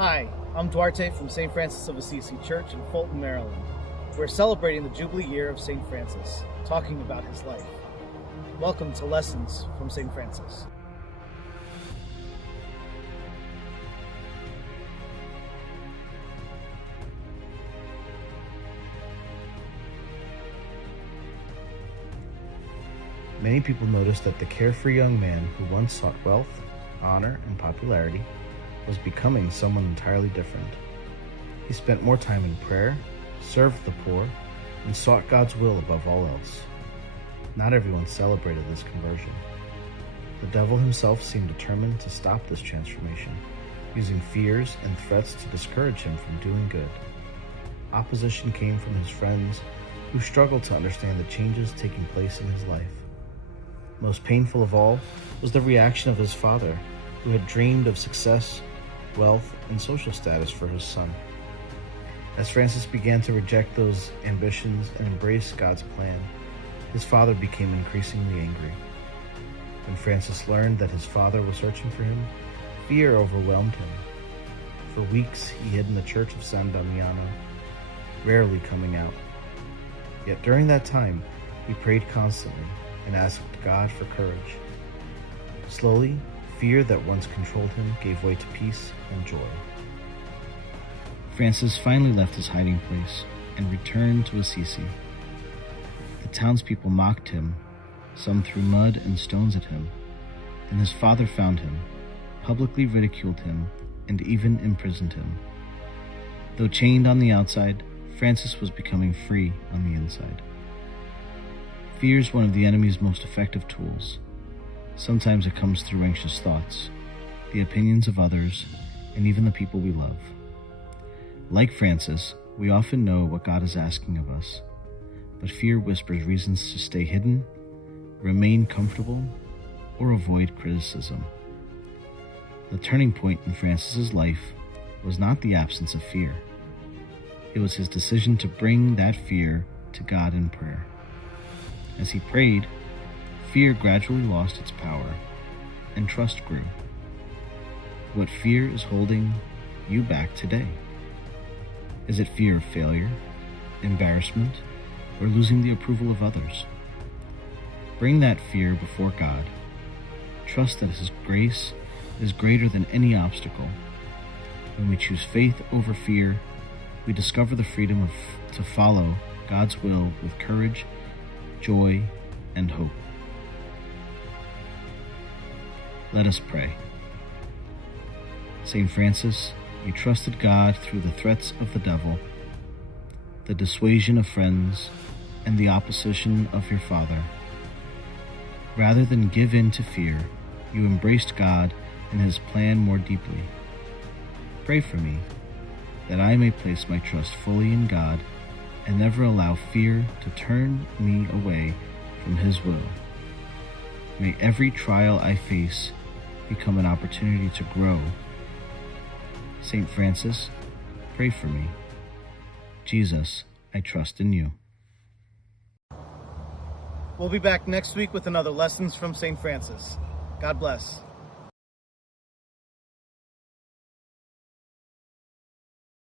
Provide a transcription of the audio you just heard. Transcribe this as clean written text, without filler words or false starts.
Hi, I'm Duarte from St. Francis of Assisi Church in Fulton, Maryland. We're celebrating the Jubilee year of St. Francis, talking about his life. Welcome to Lessons from St. Francis. Many people noticed that the carefree young man who once sought wealth, honor, and popularity was becoming someone entirely different. He spent more time in prayer, served the poor, and sought God's will above all else. Not everyone celebrated this conversion. The devil himself seemed determined to stop this transformation, using fears and threats to discourage him from doing good. Opposition came from his friends, who struggled to understand the changes taking place in his life. Most painful of all was the reaction of his father, who had dreamed of success, wealth, and social status for his son. As Francis began to reject those ambitions and embrace God's plan, his father became increasingly angry. When Francis learned that his father was searching for him, fear overwhelmed him. For weeks he hid in the church of San Damiano, rarely coming out. Yet during that time, he prayed constantly and asked God for courage. Slowly, fear that once controlled him gave way to peace and joy. Francis finally left his hiding place and returned to Assisi. The townspeople mocked him, some threw mud and stones at him. Then his father found him, publicly ridiculed him, and even imprisoned him. Though chained on the outside, Francis was becoming free on the inside. Fear is one of the enemy's most effective tools. Sometimes it comes through anxious thoughts, the opinions of others, and even the people we love. Like Francis, we often know what God is asking of us, but fear whispers reasons to stay hidden, remain comfortable, or avoid criticism. The turning point in Francis's life was not the absence of fear. It was his decision to bring that fear to God in prayer. As he prayed, fear gradually lost its power, and trust grew. What fear is holding you back today? Is it fear of failure, embarrassment, or losing the approval of others? Bring that fear before God. Trust that His grace is greater than any obstacle. When we choose faith over fear, we discover the freedom to follow God's will with courage, joy, and hope. Let us pray. St. Francis, you trusted God through the threats of the devil, the dissuasion of friends, and the opposition of your father. Rather than give in to fear, you embraced God and His plan more deeply. Pray for me, that I may place my trust fully in God and never allow fear to turn me away from His will. May every trial I face become an opportunity to grow. St. Francis, pray for me. Jesus, I trust in you. We'll be back next week with another Lessons from St. Francis. God bless.